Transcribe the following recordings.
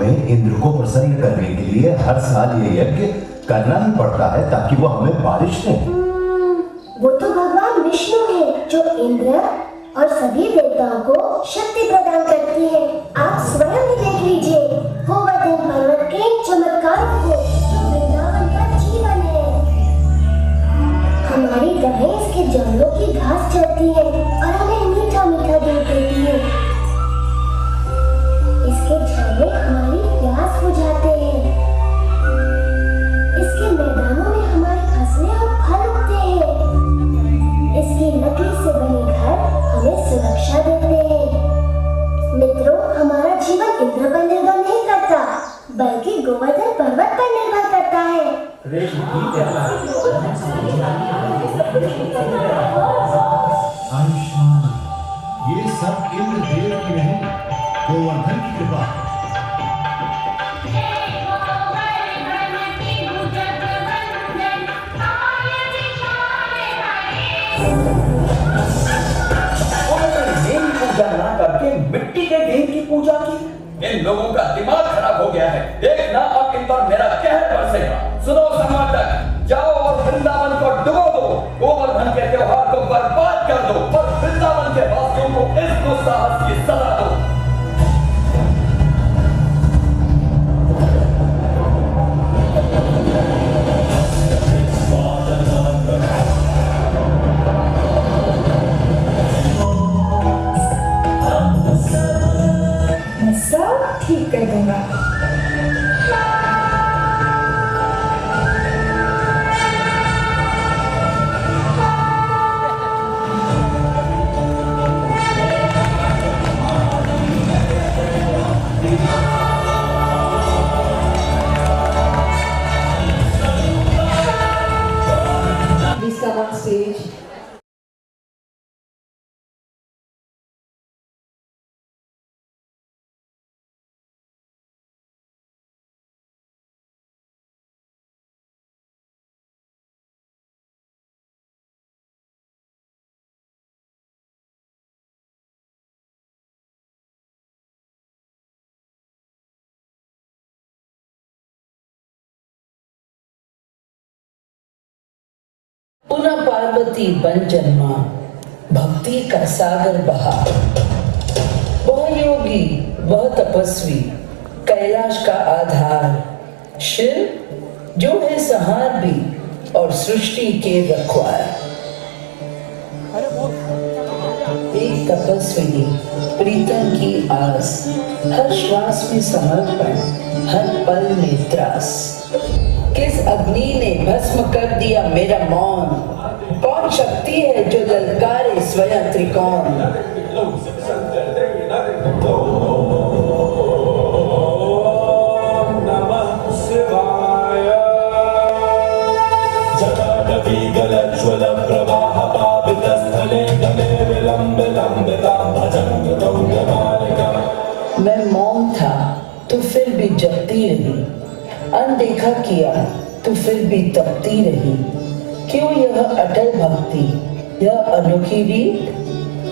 हमें इंद्र को प्रसन्न करने के लिए हर साल ये यज्ञ करना ही पड़ता है ताकि वो हमें बारिश दें। वो तो भगवान विष्णु है जो इंद्र और सभी देवताओं को शक्ति प्रदान करती है। आप स्वयं ही देख लीजिए गोवर्धन पर्वत के चमत्कारों को जो वृंदावन का जीवन है। हमारी गायें इसके जंगलों की घास चरती है और हमें मीठा मीठा दूध देती है। इसके झरने हमारी प्यास बुझाते हैं। इसके मैदानों में हमारी फसलें और फल उगते हैं। इसकी लकड़ी से बने घर हमें सुरक्षा देते हैं। मित्रों, हमारा जीवन इंद्र पर निर्भर नहीं करता बल्कि गोवर्धन पर्वत पर निर्भर करता है। आयुष्मान, ये सब इंद्र देव की नहीं, गोवर्धन की कृपा है। पूजा ना करके मिट्टी के देव की पूजा की। इन लोगों का दिमाग खराब हो गया है। देखना अब इन पर मेरा कहर बरसेगा। सुनो संवर्धक, जाओ और वृंदावन को डुबो दो, गोवर्धन के त्योहार को बर्बाद कर दो और वृंदावन के वासियों को इस दुस्साहस की सजा दो। ठीक कर दूंगा। Please come on stage. पुनः पार्वती बन जन्मा, भक्ति का सागर बहा। वह योगी, वह तपस्वी, कैलाश का आधार, शिव जो है संहार भी और सृष्टि के रखवार। एक तपस्विनी, प्रीतम की आस, हर श्वास में समर्पण, हर पल में त्रास। किस अग्नि ने भस्म कर दिया मेरा मौन? कौन शक्ति है जो ललकारे स्वयं त्रिकोण? मैं मौन था तो फिर भी जपती रही, अनदेखा किया तो फिर भी तपती रही। क्यों यह अटल भक्ति, यह अनोखी रीत?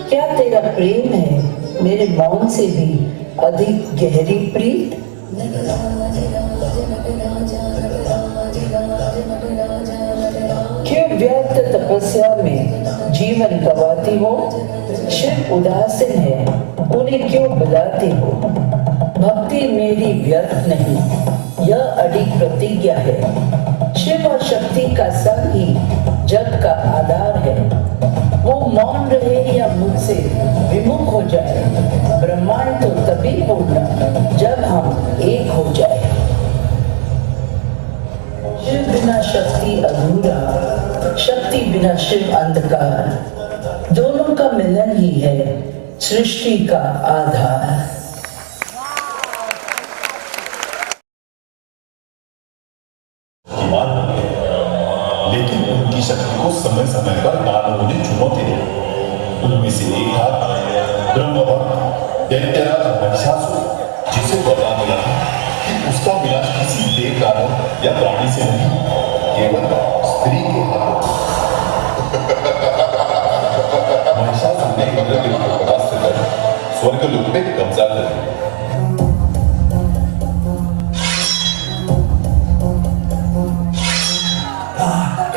क्या तेरा प्रेम है मेरे मौन से भी अधिक गहरी प्रीत? क्यों व्यर्थ तपस्या में जीवन गवाती हो? शिव उदासीन है, उन्हें क्यों बुलाती हो? भक्ति मेरी व्यर्थ नहीं, यह अडिग प्रतिज्ञा है। शिव और शक्ति का संग ही जग का आधार है। वो मौन रहे या मुझसे विमुख हो जाए, ब्रह्मांड तो तभी पूर्ण जब हम एक हो जाए। शिव बिना शक्ति अधूरा, शक्ति बिना शिव अंधकार। दोनों का मिलन ही है सृष्टि का आधार। लेकिन उनकी शक्ति को समय समय पर दानवों ने चुनौती दी। उनमें से एक था ब्रह्मभक्त दैत्यराज महिषासुर, जिसे पता मिला था कि उसका विनाश किसी देव दानव या प्राणी से नहीं, केवल स्त्री के हाथों। महिषासुर ने इंद्रदेव को परास्त कर स्वर्गलोक में कब्जा कर लिया।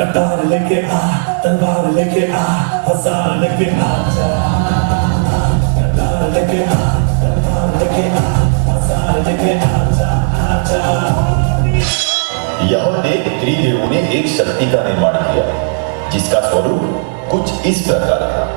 कटार लेके आ, तलवार लेके आ, हज़ार लेके आ जा। कटार लेके आ, तलवार लेके आ, हज़ार लेके आ जा। यहाँ देव त्रिदेवों ने एक शक्ति का निर्माण किया, जिसका स्वरूप कुछ इस प्रकार था।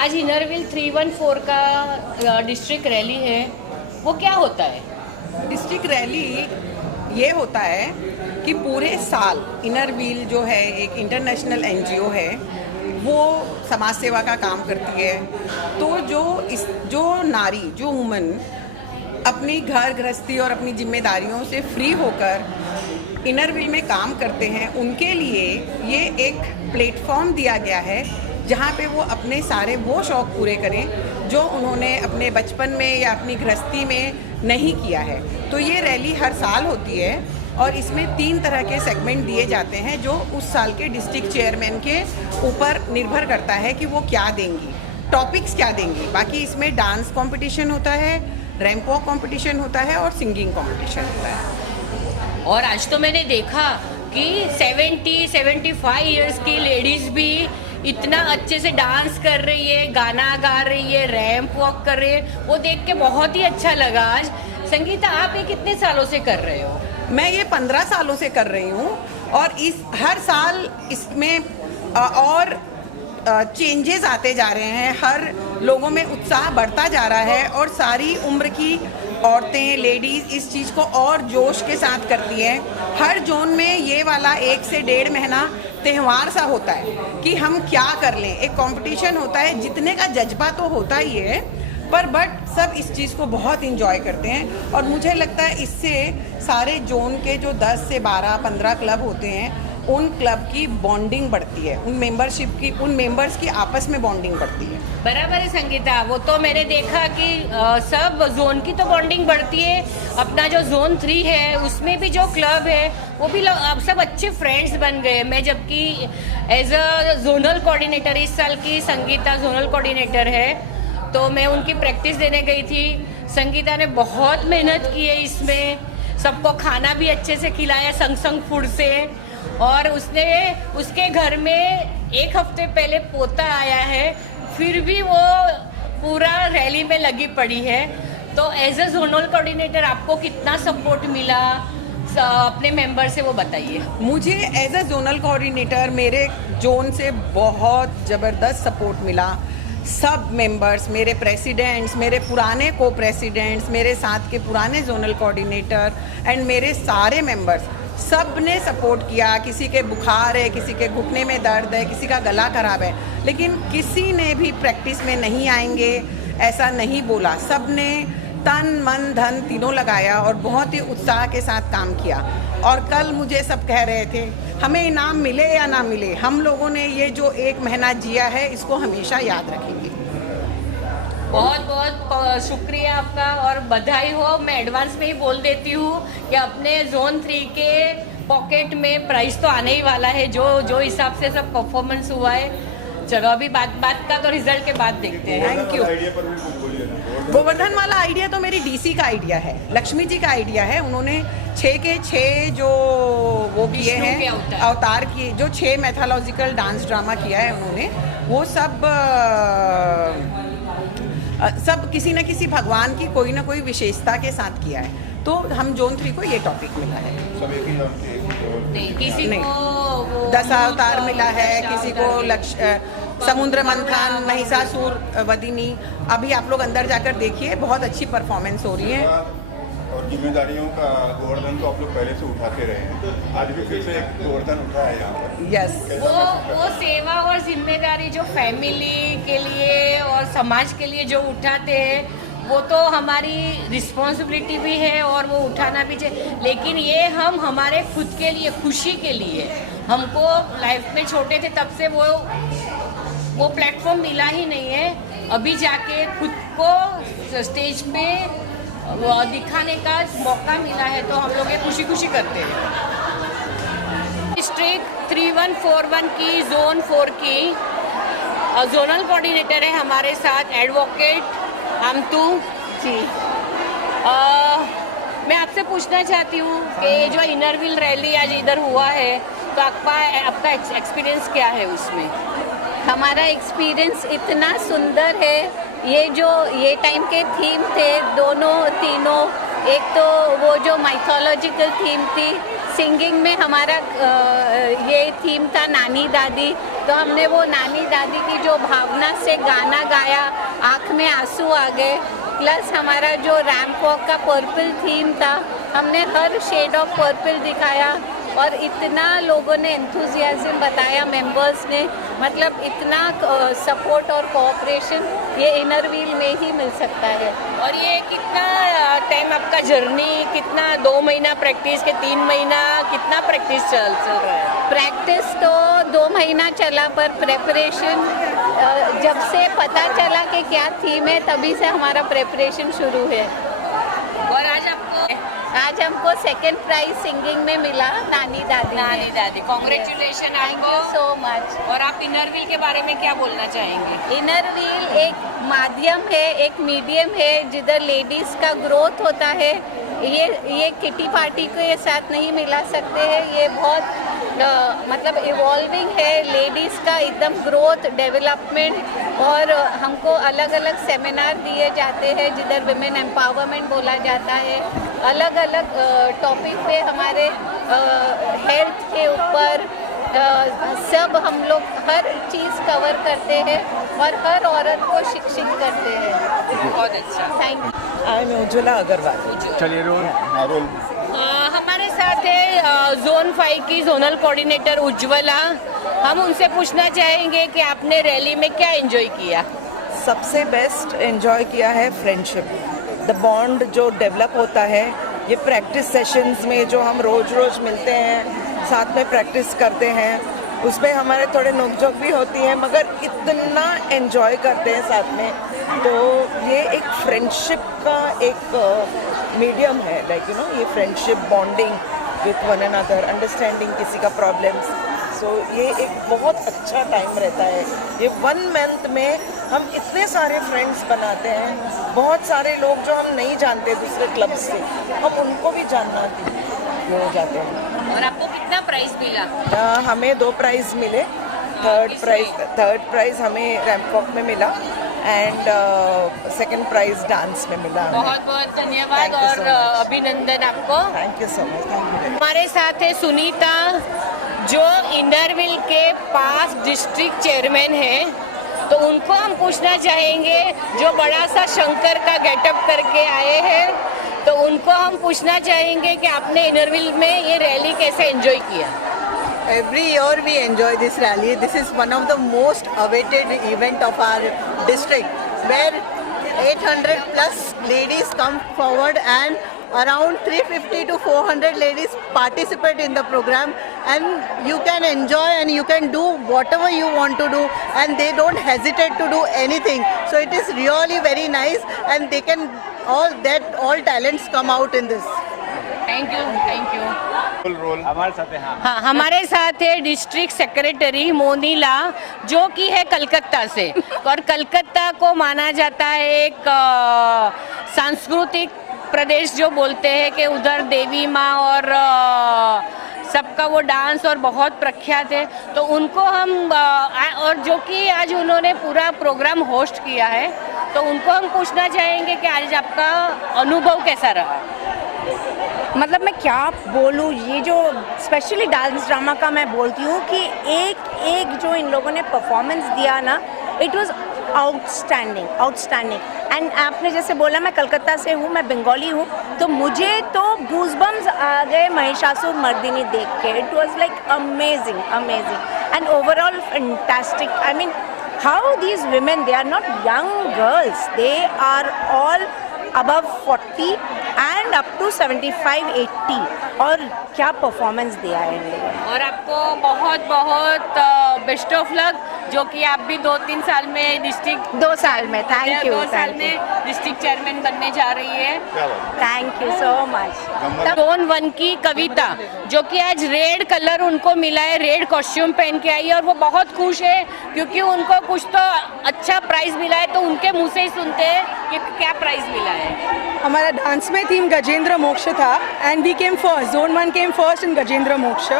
आज इनरव्हील 314 का डिस्ट्रिक्ट रैली है, वो क्या होता है? डिस्ट्रिक्ट रैली ये होता है कि पूरे साल इनरव्हील जो है एक इंटरनेशनल एनजीओ है, वो समाज सेवा का काम करती है। तो जो नारी, जो वुमन अपनी घर गृहस्थी और अपनी जिम्मेदारियों से फ्री होकर इनरव्हील में काम करते हैं, उनके लिए ये एक प्लेटफॉर्म दिया गया है जहाँ पे वो अपने सारे वो शौक़ पूरे करें जो उन्होंने अपने बचपन में या अपनी गृहस्थी में नहीं किया है। तो ये रैली हर साल होती है और इसमें 3 तरह के सेगमेंट दिए जाते हैं जो उस साल के डिस्ट्रिक्ट चेयरमैन के ऊपर निर्भर करता है कि वो क्या देंगी, टॉपिक्स क्या देंगी। बाकी इसमें डांस कंपटीशन होता है, रैंप वॉक कंपटीशन होता है और सिंगिंग कंपटीशन होता है। और आज तो मैंने देखा कि 70-75 इयर्स की लेडीज़ भी इतना अच्छे से डांस कर रही है, गाना गा रही है, रैंप वॉक कर रही है, वो देख के बहुत ही अच्छा लगा। आज संगीता, आप ये कितने सालों से कर रहे हो? मैं ये 15 सालों से कर रही हूँ और हर साल इसमें और चेंजेस आते जा रहे हैं, हर लोगों में उत्साह बढ़ता जा रहा है और सारी उम्र की औरतें, लेडीज़ इस चीज़ को और जोश के साथ करती हैं। हर जोन में ये वाला 1 से 1.5 महीना त्यौहार सा होता है कि हम क्या कर लें। एक कंपटीशन होता है, जीतने का जज्बा तो होता ही है, बट सब इस चीज़ को बहुत इंजॉय करते हैं और मुझे लगता है इससे सारे जोन के जो 10 से 12-15 क्लब होते हैं, उन क्लब की बॉन्डिंग बढ़ती है, उन मेंबर्स की आपस में बॉन्डिंग बढ़ती है। बराबर है संगीता, वो तो मैंने देखा कि सब जोन की तो बॉन्डिंग बढ़ती है। अपना जो जोन 3 है उसमें भी जो क्लब है वो भी अब सब अच्छे फ्रेंड्स बन गए। मैं जबकि एज अ जोनल कोऑर्डिनेटर, इस साल की संगीता जोनल कोऑर्डिनेटर है, तो मैं उनकी प्रैक्टिस देने गई थी। संगीता ने बहुत मेहनत की है इसमें, सबको खाना भी अच्छे से खिलाया संग फूड से। और उसके घर में 1 हफ्ते पहले पोता आया है, फिर भी वो पूरा रैली रैली में लगी पड़ी है। तो एज अ जोनल कोऑर्डिनेटर आपको कितना सपोर्ट मिला अपने मेंबर से, वो बताइए। मुझे एज अ जोनल कोऑर्डिनेटर मेरे जोन से बहुत ज़बरदस्त सपोर्ट मिला। सब मेंबर्स, मेरे प्रेसिडेंट्स, मेरे पुराने को प्रेसिडेंट्स, मेरे साथ के पुराने जोनल कोऑर्डिनेटर एंड मेरे सारे मेंबर्स, सब ने सपोर्ट किया। किसी के बुखार है, किसी के घुटने में दर्द है, किसी का गला खराब है, लेकिन किसी ने भी प्रैक्टिस में नहीं आएंगे ऐसा नहीं बोला। सब ने तन मन धन तीनों लगाया और बहुत ही उत्साह के साथ काम किया। और कल मुझे सब कह रहे थे हमें इनाम मिले या ना मिले, हम लोगों ने ये जो 1 महीना जिया है इसको हमेशा याद रखेंगे। बहुत बहुत शुक्रिया आपका और बधाई हो। मैं एडवांस में ही बोल देती हूँ कि अपने जोन 3 के पॉकेट में प्राइस तो आने ही वाला है, जो हिसाब से सब परफॉर्मेंस हुआ है। चलो अभी बात का तो रिजल्ट के बाद देखते हैं। Thank you. गोवर्धन वाला आइडिया तो मेरी डीसी का आइडिया है, लक्ष्मी जी का आइडिया है। उन्होंने 6 के 6 जो वो किए हैं अवतार किए, जो 6 मैथोलॉजिकल डांस ड्रामा किया है उन्होंने, वो सब किसी न किसी भगवान की कोई ना कोई विशेषता के साथ किया है। तो हम जोन 3 को ये टॉपिक मिला है। किसी को 10 अवतार मिला है, किसी को समुद्र मंथन, महिषासुर वदिनी। अभी आप लोग अंदर जाकर देखिए, बहुत अच्छी परफॉर्मेंस हो रही है। और जिम्मेदारियों का गोवर्धन तो आप लोग पहले से उठाते रहे हैं, आज भी फिर से एक गोवर्धन उठा है यहाँ पर। यस, वो सेवा और जिम्मेदारी जो फैमिली के लिए और समाज के लिए जो उठाते हैं, वो तो हमारी रिस्पॉन्सिबिलिटी भी है और वो उठाना भी चाहिए। लेकिन ये हम हमारे खुद के लिए, खुशी के लिए, हमको लाइफ में छोटे थे तब से वो प्लेटफॉर्म मिला ही नहीं है। अभी जाके खुद को स्टेज पे दिखाने का मौका मिला है, तो हम लोग ये खुशी खुशी करते हैं। डिस्ट्रिक्ट 3141 की जोन 4 की जोनल कोऑर्डिनेटर है हमारे साथ एडवोकेट हमतू जी। मैं आपसे पूछना चाहती हूँ कि जो इनर व्हील रैली आज इधर हुआ है, तो आपका एक्सपीरियंस क्या है उसमें? हमारा एक्सपीरियंस इतना सुंदर है। ये टाइम के थीम थे तीनों, एक तो वो जो माइथोलॉजिकल थीम थी, सिंगिंग में हमारा ये थीम था नानी दादी। तो हमने वो नानी दादी की जो भावना से गाना गाया, आँख में आंसू आ गए। प्लस हमारा जो रैंप वॉक का पर्पल थीम था, हमने हर शेड ऑफ पर्पल दिखाया और इतना लोगों ने एंथुजियाज्म बताया, मेंबर्स ने, मतलब इतना सपोर्ट और कोऑपरेशन ये इनर व्हील में ही मिल सकता है। और ये कितना टाइम आपका जर्नी, कितना 2 महीना प्रैक्टिस के 3 महीना कितना प्रैक्टिस चल रहा है? प्रैक्टिस तो 2 महीना चला, पर प्रेपरेशन जब से पता चला कि क्या थीम है तभी से हमारा प्रेपरेशन शुरू है। और आज हमको 2nd प्राइज सिंगिंग में मिला नानी दादी। कॉन्ग्रेचुलेशन आपको सो मच। और आप इनर व्हील के बारे में क्या बोलना चाहेंगे? इनर व्हील एक माध्यम है, एक मीडियम है जिधर लेडीज़ का ग्रोथ होता है। ये किटी पार्टी के साथ नहीं मिला सकते हैं। ये बहुत मतलब इवॉल्विंग है, लेडीज़ का एकदम ग्रोथ, डेवलपमेंट। और हमको अलग अलग सेमिनार दिए जाते हैं जिधर विमेन एम्पावरमेंट बोला जाता है। अलग अलग टॉपिक पे हमारे हेल्थ के ऊपर सब हम लोग हर चीज़ कवर करते हैं और हर औरत को शिक्षित करते हैं। बहुत अच्छा, thank you. I am Ujjwala Agarwal. चलिए रोल। हमारे साथ है जोन 5 की जोनल कोऑर्डिनेटर उज्ज्वला। हम उनसे पूछना चाहेंगे कि आपने रैली में क्या एंजॉय किया? सबसे बेस्ट एंजॉय किया है फ्रेंडशिप, द बॉन्ड जो डेवलप होता है। ये प्रैक्टिस सेशंस में जो हम रोज़ मिलते हैं, साथ में प्रैक्टिस करते हैं, उसमें हमारे थोड़े नोकझोंक भी होती है, मगर इतना एंजॉय करते हैं साथ में। तो ये एक फ्रेंडशिप का एक मीडियम है, लाइक ये friendship, bonding with one another, understanding किसी का प्रॉब्लम्स। सो ये एक बहुत अच्छा टाइम रहता है। ये 1 मंथ में हम इतने सारे फ्रेंड्स बनाते हैं। बहुत सारे लोग जो हम नहीं जानते दूसरे क्लब से, हम उनको भी जानना हो जाते हैं। और आपको कितना प्राइज मिला? हमें 2 प्राइज मिले। थर्ड प्राइज हमें रैंप वॉक में मिला एंड सेकंड प्राइज डांस में मिला हमें। बहुत बहुत धन्यवाद Thank you so और much. अभिनंदन आपको। Thank you so much, thank you. हमारे साथ है सुनीता, जो इनरविल के पास डिस्ट्रिक्ट चेयरमैन हैं, तो उनको हम पूछना चाहेंगे, जो बड़ा सा शंकर का गेटअप करके आए हैं, तो उनको हम पूछना चाहेंगे कि आपने इनरविल में ये रैली कैसे एंजॉय किया। Every year we enjoy this rally. This is one of the most awaited event of our district, where 800 plus ladies come forward and around 350 to 400 ladies participate in the program, and you can enjoy and you can do whatever you want to do, and they don't hesitate to do anything. So it is really very nice, and they can all talents come out in this. Thank you. हाँ, हमारे साथ है district secretary मोनीला, जो कि है कलकत्ता से, और कलकत्ता को माना जाता है एक सांस्कृतिक प्रदेश, जो बोलते हैं कि उधर देवी माँ और सबका वो डांस और बहुत प्रख्यात है। तो उनको हम और जो कि आज उन्होंने पूरा प्रोग्राम होस्ट किया है, तो उनको हम पूछना चाहेंगे कि आज आपका अनुभव कैसा रहा। मतलब मैं क्या बोलूँ, ये जो स्पेशली डांस ड्रामा का मैं बोलती हूँ कि एक जो इन लोगों ने परफॉर्मेंस दिया ना, इट वाज आउटस्टैंडिंग। एंड आपने जैसे बोला मैं कलकत्ता से हूँ, मैं बंगाली हूँ, तो मुझे तो गूज़बम्स आ गए महिषासुर मर्दिनी देख के। It was like amazing and overall fantastic. I mean how these women, they are not young girls, they are all above 40 and up to 75-80, और क्या परफॉर्मेंस दिया है इन लोगों ने। और आपको बहुत बहुत बेस्ट ऑफ लक, जो कि आप भी 2-3 साल में डिस्ट्रिक्ट 2 साल में, थैंक यू, 2 साल में डिस्ट्रिक्ट चेयरमैन बनने जा रही है। Thank you so much. Zone 1 की कविता, जो कि आज रेड कलर उनको मिला है, रेड कॉस्ट्यूम पहन के आई है, और वो बहुत खुश है क्योंकि उनको कुछ तो अच्छा प्राइज मिला है। तो उनके मुंह से ही सुनते हैं कि क्या प्राइज मिला है। हमारा डांस में थीम गजेंद्र मोक्ष था, and we came first, zone 1 came first in Gajendra Moksha,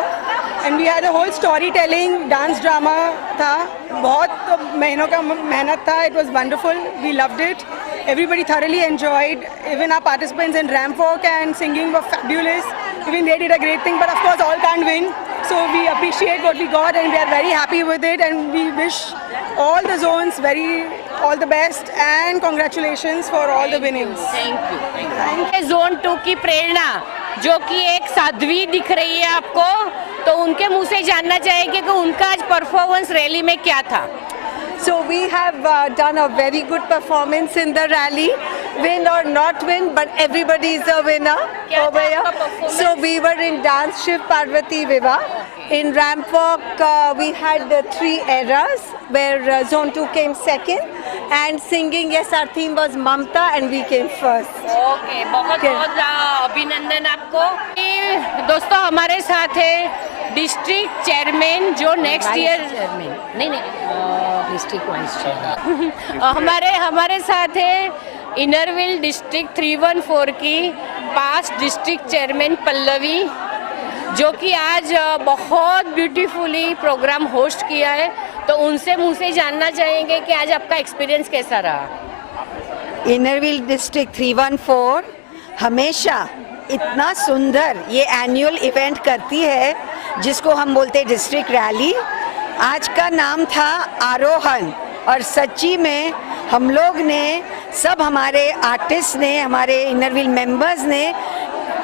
and we had a whole story telling dance drama था। बहुत महीनों का मेहनत था। It was wonderful, we loved it, everybody thoroughly enjoyed. Even our participants in ramp walk and singing were fabulous. Even they did a great thing, but of course all can't win, so we appreciate what we got and we are very happy with it, and we wish all the zones all the best and congratulations for all the winnings. Thank you. Zone 2 की प्रेरणा, जो कि एक साध्वी दिख रही है आपको, तो उनके मुंह से जानना चाहेंगे कि उनका आज परफॉर्मेंस रैली में क्या था। So we have done a very good performance in the rally, win or not win, but everybody is a winner over here. So we were in dance Shiv Parvati Viva. In ramp walk we had 3 eras, where zone 2 came second, and singing, yes, our theme was Mamta and we came first. Okay, बहुत बहुत अभिनंदन आपको। दोस्तों, हमारे साथ है district chairman, जो next year district vice chairman हमारे साथ है इनरविल डिस्ट्रिक्ट 314 की पास्ट डिस्ट्रिक्ट चेयरमैन पल्लवी, जो कि आज बहुत ब्यूटीफुली प्रोग्राम होस्ट किया है। तो उनसे मुंह से जानना चाहेंगे कि आज आपका एक्सपीरियंस कैसा रहा। इनरविल डिस्ट्रिक्ट 314 हमेशा इतना सुंदर ये एनुअल इवेंट करती है, जिसको हम बोलते हैं डिस्ट्रिक्ट रैली। आज का नाम था आरोहण, और सच्ची में हम लोग ने, सब हमारे आर्टिस्ट ने, हमारे इनरविल मेंबर्स ने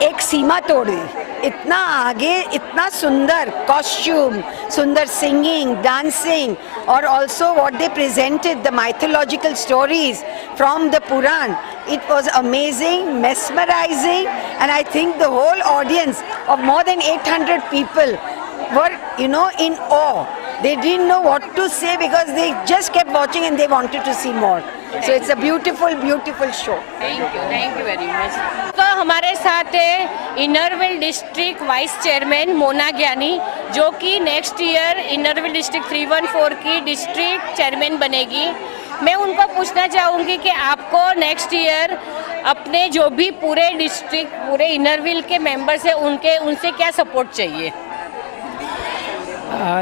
एक सीमा तोड़ दी। इतना आगे, इतना सुंदर कॉस्ट्यूम, सुंदर सिंगिंग, डांसिंग, और also what they presented the mythological stories from the Purana. It was amazing, mesmerizing, and I think the whole audience of more than 800 people were, in awe. They didn't know what to say because they just kept watching and they wanted to see more. So it's a beautiful, beautiful show. Thank you very much. तो हमारे साथ है Inner Wheel district vice chairman Mona ज्ञानी, जो कि next year Inner Wheel district 314 की district chairman बनेगी। मैं उनको पूछना चाहूँगी कि आपको नेक्स्ट ईयर अपने जो भी पूरे डिस्ट्रिक्ट, पूरे इनरविल के मेंबर्स हैं, उनसे क्या सपोर्ट चाहिए।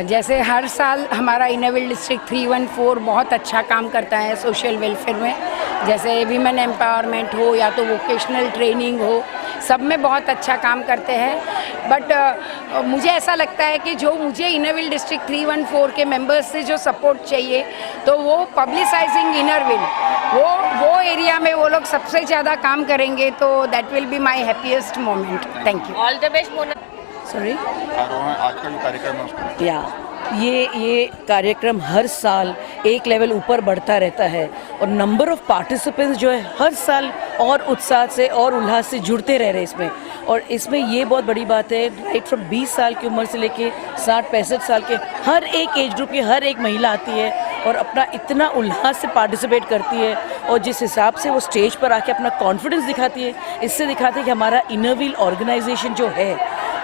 जैसे हर साल हमारा इनरव्हील डिस्ट्रिक्ट 314 बहुत अच्छा काम करता है सोशल वेलफेयर में, जैसे वीमेन एम्पावरमेंट हो या तो वोकेशनल ट्रेनिंग हो, सब में बहुत अच्छा काम करते हैं। बट मुझे ऐसा लगता है कि जो मुझे इनरव्हील डिस्ट्रिक्ट 314 के मेंबर्स से जो सपोर्ट चाहिए, तो वो पब्लिसाइजिंग इनरव्हील, वो एरिया में वो लोग सबसे ज़्यादा काम करेंगे, तो that will be my happiest moment. Thank you. All the best Mona. Sorry, आज का जो कार्यक्रम है उसको ये कार्यक्रम हर साल एक लेवल ऊपर बढ़ता रहता है और नंबर ऑफ पार्टिसिपेंट्स जो है हर साल और उत्साह से और उल्लास से जुड़ते रह रहे हैं इसमें। और इसमें ये बहुत बड़ी बात है, राइट फ्रॉम 20 साल की उम्र से लेके 60-65 साल के हर एक एज ग्रुप की हर एक महिला आती है और अपना इतना उल्लास से पार्टिसिपेट करती है, और जिस हिसाब से वो स्टेज पर आके अपना कॉन्फिडेंस दिखाती है, इससे दिखाती है कि हमारा इनरव्हील ऑर्गेनाइजेशन जो है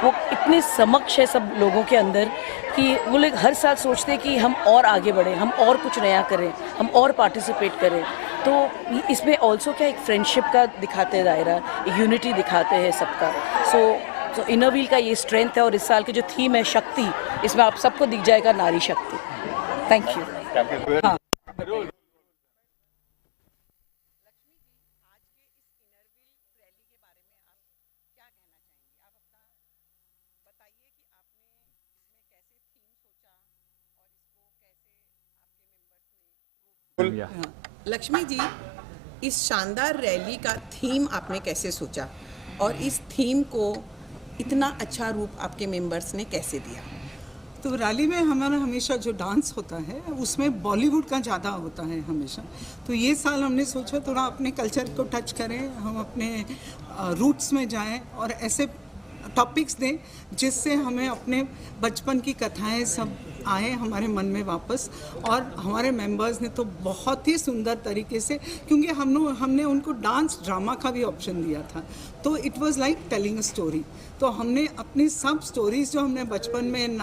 वो इतने समक्ष है सब लोगों के अंदर कि वो लोग हर साल सोचते हैं कि हम और आगे बढ़ें, हम और कुछ नया करें, हम और पार्टिसिपेट करें। तो इसमें ऑल्सो क्या एक फ्रेंडशिप का दिखाते हैं दायरा, एक यूनिटी दिखाते हैं सबका। सो इनरव्हील का ये स्ट्रेंथ है, और इस साल की जो थीम है शक्ति, इसमें आप सबको दिख जाएगा नारी शक्ति। Thank you. हाँ। लक्ष्मी जी, इस शानदार रैली का थीम आपने कैसे सोचा और इस थीम को इतना अच्छा रूप आपके मेंबर्स ने कैसे दिया? तो रैली में हमारा हमेशा जो डांस होता है उसमें बॉलीवुड का ज़्यादा होता है हमेशा। तो ये साल हमने सोचा थोड़ा अपने कल्चर को टच करें, हम अपने रूट्स में जाएं और ऐसे टॉपिक्स दें जिससे हमें अपने बचपन की कथाएं सब आए हमारे मन में वापस। और हमारे मेंबर्स ने तो बहुत ही सुंदर तरीके से, क्योंकि हमने उनको डांस ड्रामा का भी ऑप्शन दिया था, तो it was like telling a story. तो हमने अपनी सब स्टोरीज जो हमने बचपन में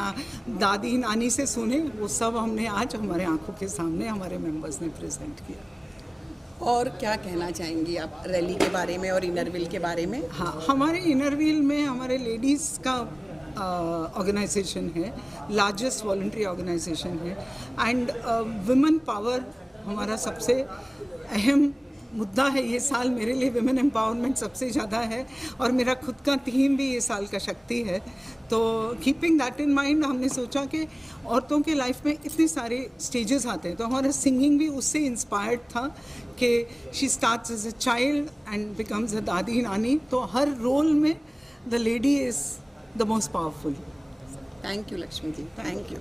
दादी नानी से सुने, वो सब हमने आज हमारे आंखों के सामने हमारे मेंबर्स ने प्रेजेंट किया। और क्या कहना चाहेंगी आप रैली के बारे में और इनरव्हील के बारे में? हाँ, हमारे इनरव्हील में हमारे लेडीज़ का ऑर्गेनाइजेशन है, लार्जेस्ट वॉलंटरी ऑर्गेनाइजेशन है, एंड वुमेन पावर हमारा सबसे अहम मुद्दा है। ये साल मेरे लिए विमेन एम्पावरमेंट सबसे ज़्यादा है, और मेरा खुद का थीम भी ये साल का शक्ति है। तो कीपिंग दैट इन माइंड हमने सोचा कि औरतों के लाइफ में इतने सारे स्टेजेस आते हैं, तो हमारा सिंगिंग भी उससे इंस्पायर्ड था कि she starts as a child and becomes a दादी नानी। तो हर रोल में the lady is the most powerful. Thank you Lakshmi ji, thank you.